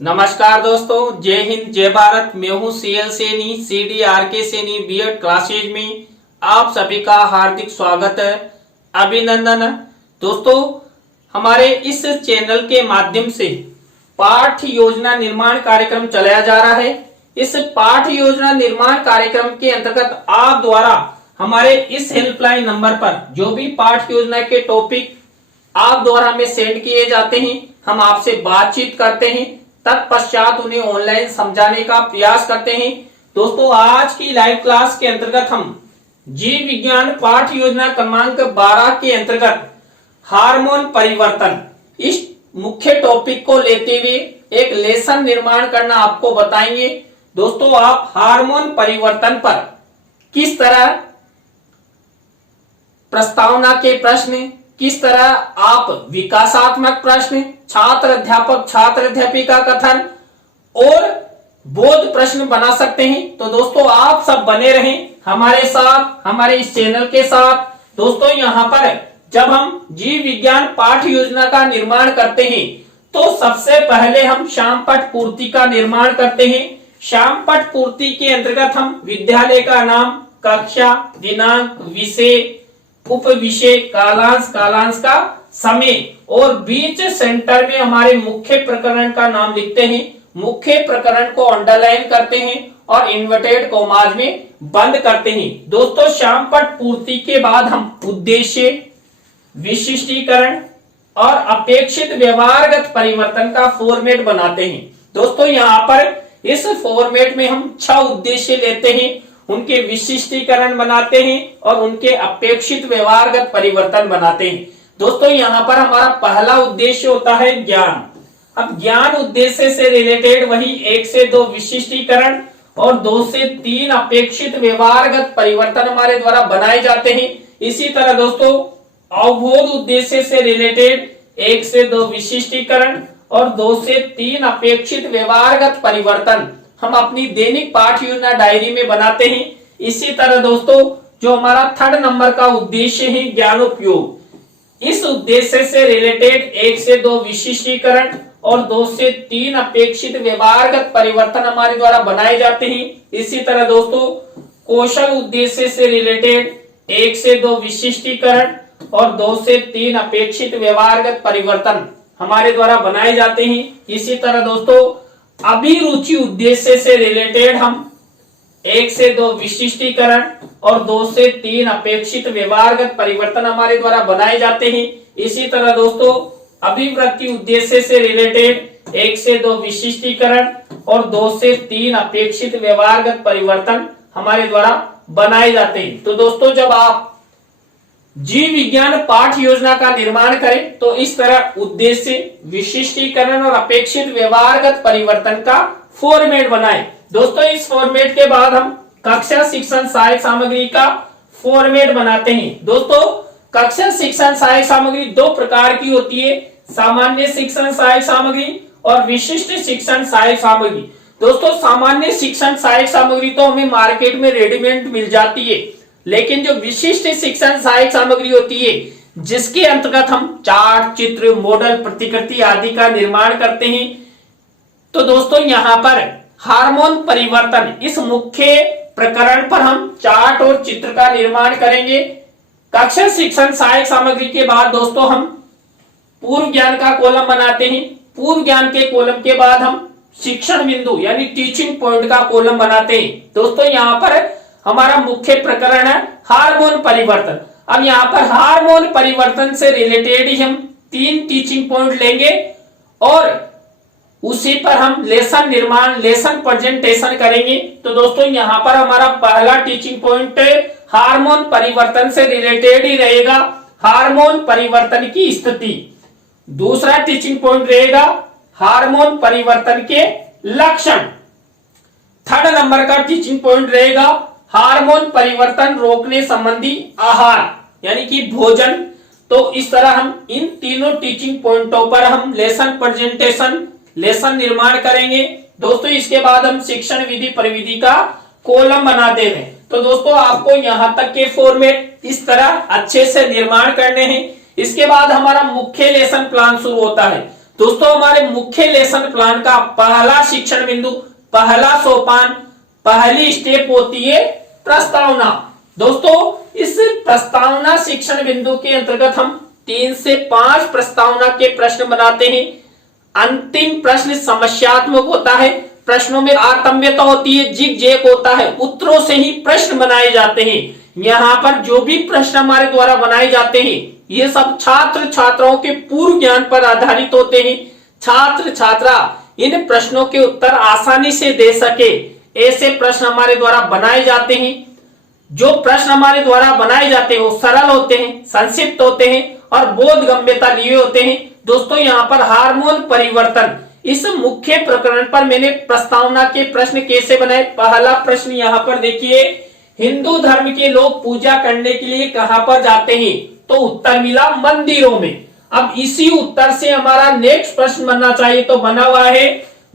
नमस्कार दोस्तों, जय हिंद जय भारत। मैं हूं C L Saini, CDRK Saini B Ed classes में आप सभी का हार्दिक स्वागत है, अभिनंदन है। दोस्तों, हमारे इस चैनल के माध्यम से पाठ योजना निर्माण कार्यक्रम चलाया जा रहा है। इस पाठ योजना निर्माण कार्यक्रम के अंतर्गत आप द्वारा हमारे इस हेल्पलाइन नंबर पर जो भी पाठ योजना के टॉपिक आप द्वारा हमें सेंड किए जाते हैं, हम आपसे बातचीत करते हैं, तत्पश्चात उन्हें ऑनलाइन समझाने का प्रयास करते हैं। दोस्तों, आज की लाइव क्लास के अंतर्गत हम जीव विज्ञान पाठ योजना क्रमांक 12 के अंतर्गत हार्मोन परिवर्तन इस मुख्य टॉपिक को लेते हुए एक लेसन निर्माण करना आपको बताएंगे। दोस्तों, आप हार्मोन परिवर्तन पर किस तरह प्रस्तावना के प्रश्न, किस तरह आप विकासात्मक प्रश्न, छात्र अध्यापक छात्र अध्यापिका कथन और बोध प्रश्न बना सकते हैं। तो दोस्तों, आप सब बने रहें हमारे साथ, हमारे इस चैनल के साथ। दोस्तों, यहाँ पर जब हम जीव विज्ञान पाठ योजना का निर्माण करते हैं तो सबसे पहले हम श्याम पट पूर्ति का निर्माण करते हैं। श्याम पट पूर्ति के अंतर्गत हम विद्यालय का नाम, कक्षा, दिनांक, विषय, उप विषय, कालांश, कालांश का समय और बीच सेंटर में हमारे मुख्य प्रकरण का नाम लिखते हैं। मुख्य प्रकरण को अंडरलाइन करते हैं और इन्वर्टेड कॉमाज में बंद करते हैं। दोस्तों, श्याम पट पूर्ति के बाद हम उद्देश्य, विशिष्टीकरण और अपेक्षित व्यवहारगत परिवर्तन का फॉर्मेट बनाते हैं। दोस्तों, यहाँ पर इस फॉर्मेट में हम 6 उद्देश्य लेते हैं, उनके विशिष्टीकरण बनाते हैं और उनके अपेक्षित व्यवहारगत परिवर्तन बनाते हैं। दोस्तों, यहाँ पर हमारा पहला उद्देश्य होता है ज्ञान। अब ज्ञान उद्देश्य से रिलेटेड वही 1 से 2 विशिष्टीकरण और 2 से 3 अपेक्षित व्यवहारगत परिवर्तन हमारे द्वारा बनाए जाते हैं। इसी तरह दोस्तों, अवबोध उद्देश्य से रिलेटेड 1 से 2 विशिष्टीकरण और 2 से 3 अपेक्षित व्यवहारगत परिवर्तन हम अपनी दैनिक पाठ योजना डायरी में बनाते हैं। इसी तरह दोस्तों, जो हमारा 3rd नंबर का उद्देश्य है ज्ञानोपयोग, इस उद्देश्य से रिलेटेड 1 से 2 विशिष्टीकरण और 2 से 3 अपेक्षित व्यवहारगत परिवर्तन हमारे द्वारा बनाए जाते हैं। इसी तरह दोस्तों, कौशल उद्देश्य से रिलेटेड 1 से 2 विशिष्टीकरण और 2 से 3 अपेक्षित व्यवहारगत परिवर्तन हमारे द्वारा बनाए जाते हैं। इसी तरह दोस्तों, अभिरुचि उद्देश्य से रिलेटेड हम 1 से 2 विशिष्टीकरण और 2 से 3 अपेक्षित व्यवहारगत परिवर्तन हमारे द्वारा बनाए जाते हैं। इसी तरह दोस्तों, अभिवृत्ति उद्देश्य से रिलेटेड 1 से 2 विशिष्टीकरण और 2 से 3 अपेक्षित व्यवहारगत परिवर्तन हमारे द्वारा बनाए जाते हैं। तो दोस्तों, जब आप जीव विज्ञान पाठ योजना का निर्माण करें तो इस तरह उद्देश्य, विशिष्टीकरण और अपेक्षित व्यवहारगत परिवर्तन का फॉर्मेट बनाएं। दोस्तों, इस फॉर्मेट के बाद हम कक्षा शिक्षण सहायक सामग्री का फॉर्मेट बनाते हैं। दोस्तों, कक्षा शिक्षण सहायक सामग्री 2 प्रकार की होती है, सामान्य शिक्षण सहायक सामग्री और विशिष्ट शिक्षण सहायक सामग्री। दोस्तों, सामान्य शिक्षण सहायक सामग्री तो हमें मार्केट में रेडीमेड मिल जाती है, लेकिन जो विशिष्ट शिक्षण सहायक सामग्री होती है जिसके अंतर्गत हम चार्ट, चित्र, मॉडल, प्रतिकृति आदि का निर्माण करते हैं, तो दोस्तों यहाँ पर हार्मोन परिवर्तन इस मुख्य प्रकरण पर हम चार्ट और चित्र का निर्माण करेंगे। कक्षा शिक्षण सहायक सामग्री के बाद दोस्तों हम पूर्व ज्ञान का कॉलम बनाते हैं। पूर्व ज्ञान के कॉलम के बाद हम शिक्षण बिंदु यानी टीचिंग पॉइंट का कॉलम बनाते हैं। दोस्तों, यहाँ पर हमारा मुख्य प्रकरण है हार्मोन परिवर्तन। अब यहाँ पर हार्मोन परिवर्तन से रिलेटेड ही हम 3 टीचिंग पॉइंट लेंगे और उसी पर हम लेसन निर्माण, लेसन प्रेजेंटेशन करेंगे। तो दोस्तों, यहाँ पर हमारा पहला टीचिंग पॉइंट हार्मोन परिवर्तन से रिलेटेड ही रहेगा, हार्मोन परिवर्तन की स्थिति। दूसरा टीचिंग पॉइंट रहेगा हार्मोन परिवर्तन के लक्षण। 3rd नंबर का टीचिंग पॉइंट रहेगा हार्मोन परिवर्तन रोकने संबंधी आहार यानी कि भोजन। तो इस तरह हम इन तीनों टीचिंग पॉइंटों पर हम लेसन प्रेजेंटेशन, लेसन निर्माण करेंगे। दोस्तों, इसके बाद हम शिक्षण विधि प्रविधि का कॉलम बना देंगे। तो दोस्तों, आपको यहाँ तक के फॉर्मेट इस तरह अच्छे से निर्माण करने हैं। इसके बाद हमारा मुख्य लेसन प्लान शुरू होता है। दोस्तों हमारे मुख्य लेसन प्लान का पहला शिक्षण बिंदु, पहला सोपान, पहली स्टेप होती है प्रस्तावना। दोस्तों इस प्रस्तावना शिक्षण बिंदु के अंतर्गत हम 3 से 5 प्रस्तावना के प्रश्न बनाते हैं। अंतिम प्रश्न समस्यात्मक होता है, प्रश्नों में तारतम्यता होती है, जिग जैग होता है, उत्तरों से ही प्रश्न बनाए जाते हैं। यहाँ पर जो भी प्रश्न हमारे द्वारा बनाए जाते हैं ये सब छात्र छात्राओं के पूर्व ज्ञान पर आधारित होते हैं। छात्र छात्रा इन प्रश्नों के उत्तर आसानी से दे सके ऐसे प्रश्न हमारे द्वारा बनाए जाते हैं। जो प्रश्न हमारे द्वारा बनाए जाते हैं वो सरल होते हैं, संक्षिप्त होते हैं और बोधगम्यता लिए होते हैं। दोस्तों यहाँ पर हार्मोन परिवर्तन इस मुख्य प्रकरण पर मैंने प्रस्तावना के प्रश्न कैसे बनाए। पहला प्रश्न यहाँ पर देखिए, हिंदू धर्म के लोग पूजा करने के लिए कहां पर जाते हैं? तो उत्तर मिला मंदिरों में। अब इसी उत्तर से हमारा नेक्स्ट प्रश्न बनना चाहिए, तो बना हुआ है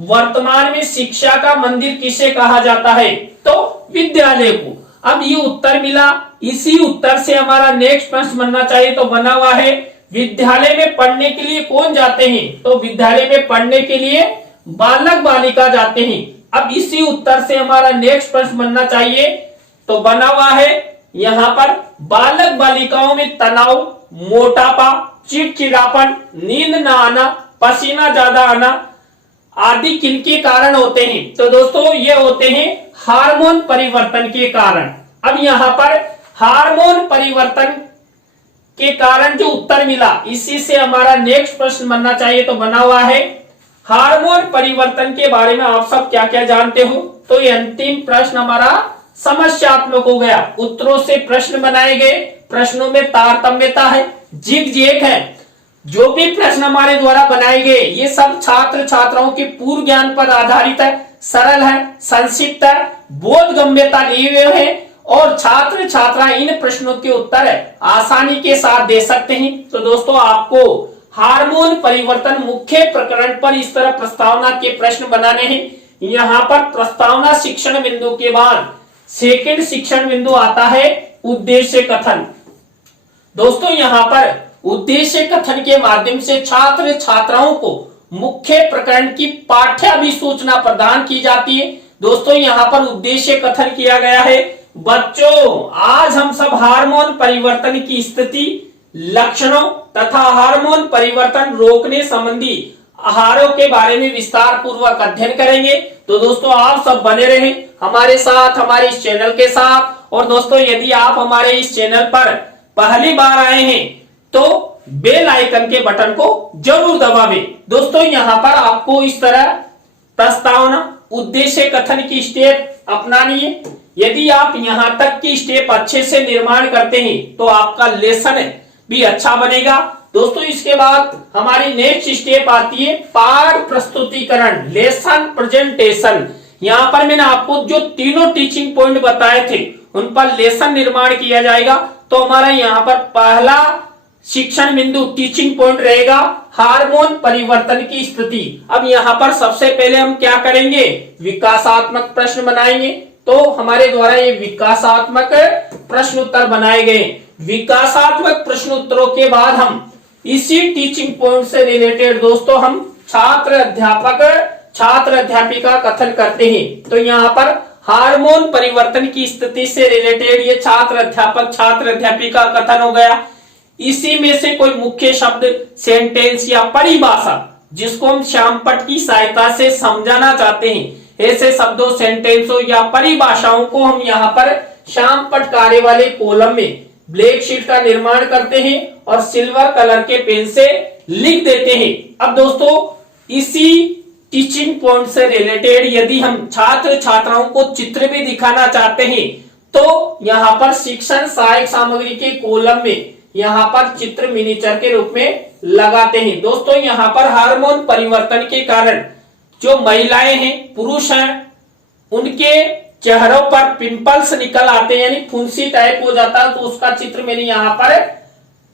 वर्तमान में शिक्षा का मंदिर किसे कहा जाता है? तो विद्यालय को। अब ये उत्तर मिला, इसी उत्तर से हमारा नेक्स्ट प्रश्न बनना चाहिए, तो बना हुआ है विद्यालय में पढ़ने के लिए कौन जाते हैं? तो विद्यालय में पढ़ने के लिए बालक बालिका जाते हैं। अब इसी उत्तर से हमारा नेक्स्ट प्रश्न बनना चाहिए, तो बना हुआ है यहाँ पर बालक बालिकाओं में तनाव, मोटापा, चिड़चिड़ापन, नींद न आना, पसीना ज्यादा आना आदि किनके कारण होते हैं? तो दोस्तों ये होते हैं हार्मोन परिवर्तन के कारण। अब यहाँ पर हार्मोन परिवर्तन के कारण जो उत्तर मिला इसी से हमारा नेक्स्ट प्रश्न बनना चाहिए, तो बना हुआ है हार्मोन परिवर्तन के बारे में आप सब क्या क्या जानते हो? तो ये अंतिम प्रश्न हमारा समस्यात्मक हो गया। उत्तरों से प्रश्न बनाए गए, प्रश्नों में तारतम्यता है, जिग जैग है। जो भी प्रश्न हमारे द्वारा बनाए गए ये सब छात्र छात्राओं के पूर्व ज्ञान पर आधारित है, सरल है, संक्षिप्त है, बोधगम्यता लिए हुए हैं और छात्र छात्रा इन प्रश्नों के उत्तर आसानी के साथ दे सकते हैं। तो दोस्तों आपको हार्मोन परिवर्तन मुख्य प्रकरण पर इस तरह प्रस्तावना के प्रश्न बनाने हैं। यहाँ पर प्रस्तावना शिक्षण बिंदु के बाद सेकंड शिक्षण बिंदु आता है उद्देश्य कथन। दोस्तों यहाँ पर उद्देश्य कथन के माध्यम से छात्र छात्राओं को मुख्य प्रकरण की पाठ्य अभिसूचना प्रदान की जाती है। दोस्तों यहाँ पर उद्देश्य कथन किया गया है, बच्चों आज हम सब हार्मोन परिवर्तन की स्थिति, लक्षणों तथा हार्मोन परिवर्तन रोकने संबंधी आहारों के बारे में विस्तार पूर्वक अध्ययन करेंगे। तो दोस्तों आप सब बने रहें हमारे साथ, हमारे इस चैनल के साथ। और दोस्तों यदि आप हमारे इस चैनल पर पहली बार आए हैं तो बेल आइकन के बटन को जरूर दबावें। दोस्तों यहाँ पर आपको इस तरह प्रस्तावना उद्देश्य कथन की स्टेप अपनानी है। यदि आप यहाँ तक की स्टेप अच्छे से निर्माण करते हैं तो आपका लेसन भी अच्छा बनेगा। दोस्तों इसके बाद हमारी नेक्स्ट स्टेप आती है पाठ प्रस्तुतिकरण, लेसन प्रेजेंटेशन। यहाँ पर मैंने आपको जो तीनों टीचिंग पॉइंट बताए थे उन पर लेसन निर्माण किया जाएगा। तो हमारा यहाँ पर पहला शिक्षण बिंदु टीचिंग पॉइंट रहेगा हार्मोन परिवर्तन की स्थिति। अब यहाँ पर सबसे पहले हम क्या करेंगे, विकासात्मक प्रश्न बनाएंगे। तो हमारे द्वारा ये विकासात्मक प्रश्न उत्तर बनाए गए। विकासात्मक प्रश्न उत्तरों के बाद हम इसी टीचिंग पॉइंट से रिलेटेड दोस्तों हम छात्र अध्यापक छात्र अध्यापिका कथन करते हैं। तो यहाँ पर हार्मोन परिवर्तन की स्थिति से रिलेटेड ये छात्र अध्यापक छात्र अध्यापिका कथन हो गया। इसी में से कोई मुख्य शब्द, सेंटेंस या परिभाषा जिसको हम श्यामपट्ट की सहायता से समझाना चाहते हैं, ऐसे शब्दों, सेंटेंसों या परिभाषाओं को हम यहाँ पर श्यामपट्ट कार्य वाले कॉलम में ब्लैक शीट का निर्माण करते हैं और सिल्वर कलर के पेन से लिख देते हैं। अब दोस्तों इसी टीचिंग पॉइंट से रिलेटेड यदि हम छात्र छात्राओं को चित्र भी दिखाना चाहते हैं तो यहाँ पर शिक्षण सहायक सामग्री के कॉलम में यहाँ पर चित्र मिनीचर के रूप में लगाते हैं। दोस्तों यहाँ पर हार्मोन परिवर्तन के कारण जो महिलाएं हैं, पुरुष हैं, उनके चेहरों पर पिंपल्स निकल आते हैं, यानी फुंसी टाइप हो जाता है। तो उसका चित्र मैंने यहाँ पर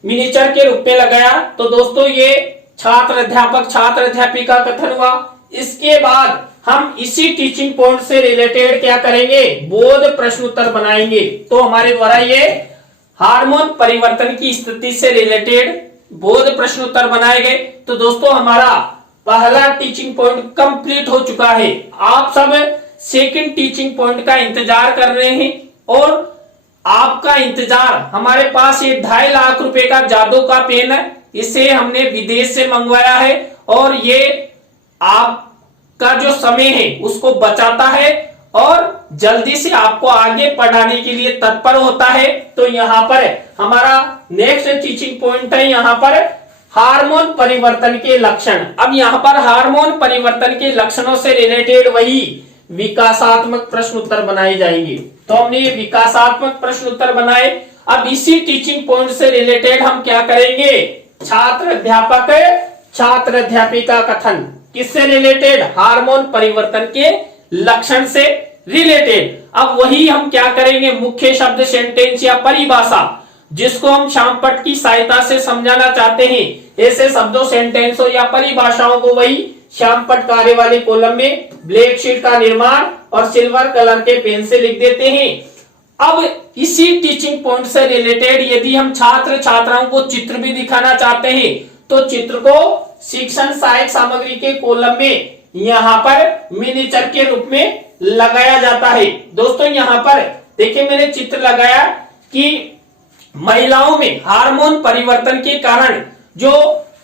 मिनीचर के रूप में लगाया। तो दोस्तों ये छात्र अध्यापक छात्र अध्यापिका कथन हुआ। इसके बाद हम इसी टीचिंग पॉइंट से रिलेटेड क्या करेंगे, बोध प्रश्न उत्तर बनाएंगे। तो हमारे द्वारा ये हार्मोन परिवर्तन की स्थिति से रिलेटेड बोध प्रश्न उत्तर बनाए गए। तो दोस्तों हमारा पहला टीचिंग पॉइंट कंप्लीट हो चुका है। आप सब सेकंड टीचिंग पॉइंट का इंतजार कर रहे हैं और आपका इंतजार, हमारे पास ये 2.5 लाख रुपए का जादू का पेन है, इसे हमने विदेश से मंगवाया है और ये आपका जो समय है उसको बचाता है और जल्दी से आपको आगे पढ़ाने के लिए तत्पर होता है। तो यहाँ पर हमारा नेक्स्ट टीचिंग पॉइंट है, यहाँ पर हार्मोन परिवर्तन के लक्षण। अब यहाँ पर हार्मोन परिवर्तन के लक्षणों से रिलेटेड वही विकासात्मक प्रश्न उत्तर बनाए जाएंगे। तो हमने ये विकासात्मक प्रश्न उत्तर बनाए। अब इसी टीचिंग पॉइंट से रिलेटेड हम क्या करेंगे, छात्र अध्यापक छात्र अध्यापिका कथन। किससे रिलेटेड, हार्मोन परिवर्तन के लक्षण से रिलेटेड। अब वही हम क्या करेंगे, मुख्य शब्द सेंटेंस या परिभाषा, जिसको हम श्यामपट्ट की सहायता से समझाना चाहते हैं। ऐसे शब्दों, सेंटेंसों या परिभाषाओं को वही श्यामपट्ट कार्य वाले कॉलम में ब्लैक शीट का निर्माण और सिल्वर कलर के पेन से लिख देते हैं। अब इसी टीचिंग पॉइंट से रिलेटेड यदि हम छात्र छात्राओं को चित्र भी दिखाना चाहते हैं तो चित्र को शिक्षण सहायक सामग्री के कॉलम में यहाँ पर मिनीचर के रूप में लगाया जाता है। दोस्तों यहाँ पर देखिए मैंने चित्र लगाया कि महिलाओं में हार्मोन परिवर्तन के कारण जो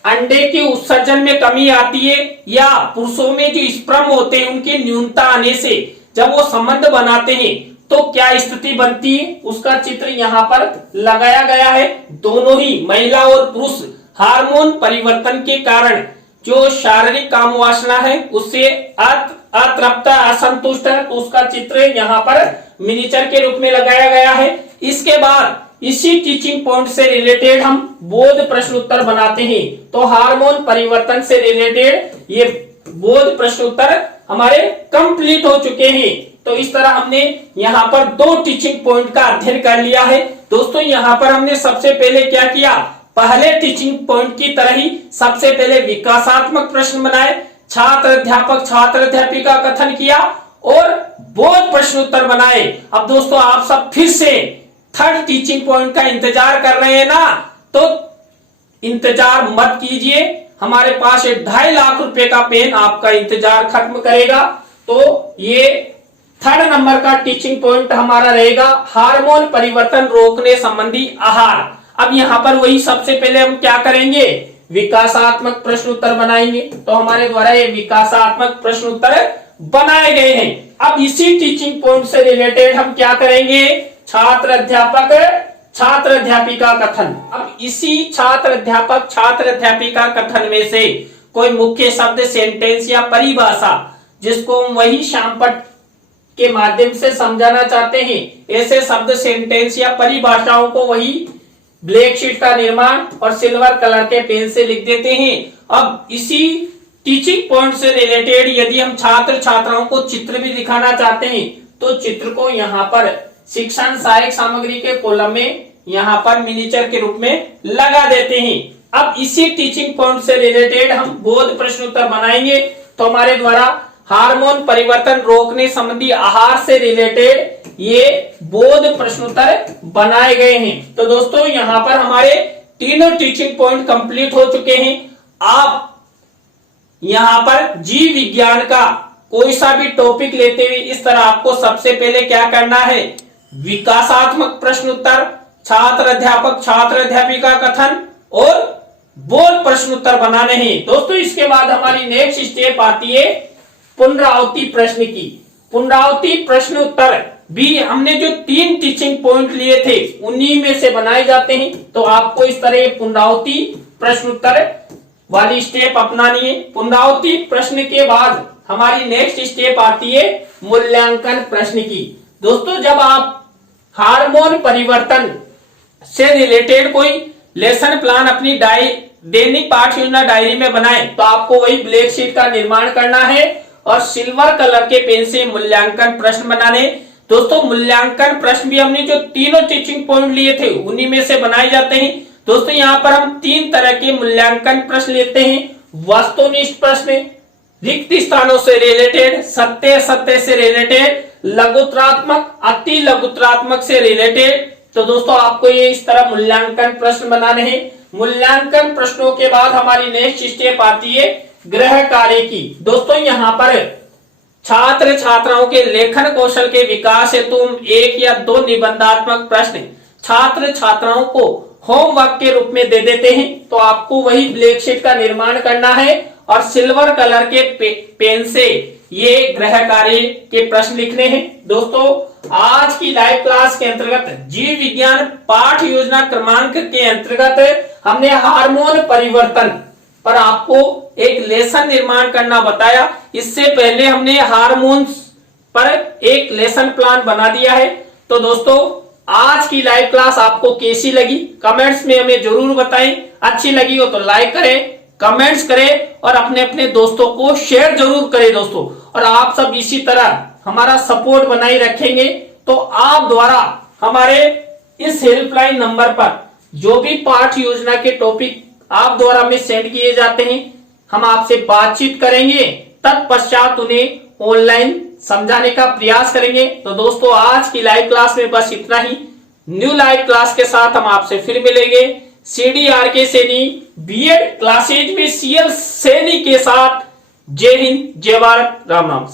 अंडे के उत्सर्जन में कमी आती है या पुरुषों में जो स्पर्म होते हैं उनकी न्यूनता आने से जब वो संबंध बनाते हैं तो क्या स्थिति बनती है, उसका चित्र यहाँ पर लगाया गया है। दोनों ही महिला और पुरुष हार्मोन परिवर्तन के कारण जो शारीरिक काम वासना है उससे अतृप्त असंतुष्ट है, तो उसका चित्र यहाँ पर मिनीचर के रूप में लगाया गया है। इसके बाद इसी टीचिंग पॉइंट से रिलेटेड हम बोध प्रश्न उत्तर बनाते हैं। तो हार्मोन परिवर्तन से रिलेटेड ये बोध प्रश्न उत्तर हमारे कंप्लीट हो चुके हैं। तो इस तरह हमने यहाँ पर 2 टीचिंग पॉइंट का अध्ययन कर लिया है। दोस्तों यहाँ पर हमने सबसे पहले क्या किया, पहले टीचिंग पॉइंट की तरह ही सबसे पहले विकासात्मक प्रश्न बनाए, छात्र अध्यापक छात्र अध्यापिका कथन किया और बोध प्रश्न उत्तर बनाए। अब दोस्तों आप सब फिर से थर्ड टीचिंग पॉइंट का इंतजार कर रहे हैं ना, तो इंतजार मत कीजिए, हमारे पास 2.5 लाख रुपए का पेन आपका इंतजार खत्म करेगा। तो ये थर्ड नंबर का टीचिंग पॉइंट हमारा रहेगा हार्मोन परिवर्तन रोकने संबंधी आहार। अब यहाँ पर वही सबसे पहले हम क्या करेंगे, विकासात्मक प्रश्न उत्तर बनाएंगे। तो हमारे द्वारा ये विकासात्मक प्रश्न उत्तर बनाए गए हैं। अब इसी टीचिंग पॉइंट से रिलेटेड हम क्या करेंगे, छात्र अध्यापक छात्र अध्यापिका कथन। अब इसी छात्र अध्यापक छात्र अध्यापिका कथन में से कोई मुख्य शब्द सेंटेंस या परिभाषा जिसको हम वही श्यामपट्ट के माध्यम से समझाना चाहते हैं, ऐसे शब्द सेंटेंस या परिभाषाओं को वही ब्लैक शीट का निर्माण और सिल्वर कलर के पेन से लिख देते हैं। अब इसी टीचिंग पॉइंट से रिलेटेड यदि हम छात्र छात्राओं को चित्र भी दिखाना चाहते हैं तो चित्र को यहाँ पर शिक्षण सहायक सामग्री के कॉलम में यहाँ पर मिनीचर के रूप में लगा देते हैं। अब इसी टीचिंग पॉइंट से रिलेटेड हम बोध प्रश्न उत्तर बनाएंगे। तो हमारे द्वारा हार्मोन परिवर्तन रोकने संबंधी आहार से रिलेटेड ये बोध प्रश्न उत्तर बनाए गए हैं। तो दोस्तों यहाँ पर हमारे तीनों टीचिंग पॉइंट कंप्लीट हो चुके हैं। आप यहाँ पर जीव विज्ञान का कोई सा भी टॉपिक लेते हुए इस तरह आपको सबसे पहले क्या करना है, विकासात्मक प्रश्न उत्तर, छात्र अध्यापक छात्र अध्यापिका कथन और बोध प्रश्न उत्तर बनाने हैं। दोस्तों इसके बाद हमारी नेक्स्ट स्टेप आती है पुनरावृत्ति प्रश्न की। पुनरावृत्ति प्रश्न उत्तर भी हमने जो 3 टीचिंग पॉइंट लिए थे उन्हीं में से बनाए जाते हैं। तो आपको इस तरह पुनरावृत्ति प्रश्न उत्तर वाली स्टेप अपनानी है। पुनरावृत्ति प्रश्न के बाद हमारी नेक्स्ट स्टेप आती है मूल्यांकन प्रश्न की। दोस्तों जब आप हार्मोन परिवर्तन से रिलेटेड कोई लेसन प्लान अपनी दैनिक पाठ योजना डायरी में बनाए तो आपको वही ब्लैक शीट का निर्माण करना है और सिल्वर कलर के पेन से मूल्यांकन प्रश्न बनाने। दोस्तों मूल्यांकन प्रश्न भी हमने जो तीनों टीचिंग पॉइंट लिए थे उन्हीं में से बनाए जाते हैं। दोस्तों यहाँ पर हम 3 तरह के मूल्यांकन प्रश्न लेते हैं, वस्तुनिष्ठ प्रश्न, रिक्त स्थानों से रिलेटेड, सत्य असत्य से रिलेटेड, लघुत्तरात्मक अति लघुत्तरात्मक से रिलेटेड। तो दोस्तों आपको ये इस तरह मूल्यांकन प्रश्न बनाने हैं। मूल्यांकन प्रश्नों के बाद हमारी नेक्स्ट स्टेप आती है गृह कार्य की। दोस्तों यहाँ पर छात्र छात्राओं के लेखन कौशल के विकास हेतु एक या दो निबंधात्मक प्रश्न छात्र छात्राओं को होमवर्क के रूप में दे देते हैं। तो आपको वही ब्लैक शीट का निर्माण करना है और सिल्वर कलर के पेन से ये गृह कार्य के प्रश्न लिखने हैं। दोस्तों आज की लाइव क्लास के अंतर्गत जीव विज्ञान पाठ योजना क्रमांक के अंतर्गत हमने हार्मोन परिवर्तन पर आपको एक लेसन निर्माण करना बताया। इससे पहले हमने हार्मोन्स पर एक लेसन प्लान बना दिया है। तो दोस्तों आज की लाइव क्लास आपको कैसी लगी कमेंट्स में हमें जरूर बताएं। अच्छी लगी हो तो लाइक करें, कमेंट्स करें और अपने अपने दोस्तों को शेयर जरूर करें दोस्तों। और आप सब इसी तरह हमारा सपोर्ट बनाए रखेंगे तो आप द्वारा हमारे इस हेल्पलाइन नंबर पर जो भी पाठ योजना के टॉपिक आप द्वारा में सेंड किए जाते हैं हम आपसे बातचीत करेंगे, तत्पश्चात उन्हें ऑनलाइन समझाने का प्रयास करेंगे। तो दोस्तों आज की लाइव क्लास में बस इतना ही। न्यू लाइव क्लास के साथ हम आपसे फिर मिलेंगे। CDRK सैनी बीएड क्लासेज में CL सैनी के साथ। जय हिंद, जय भारत, राम राम।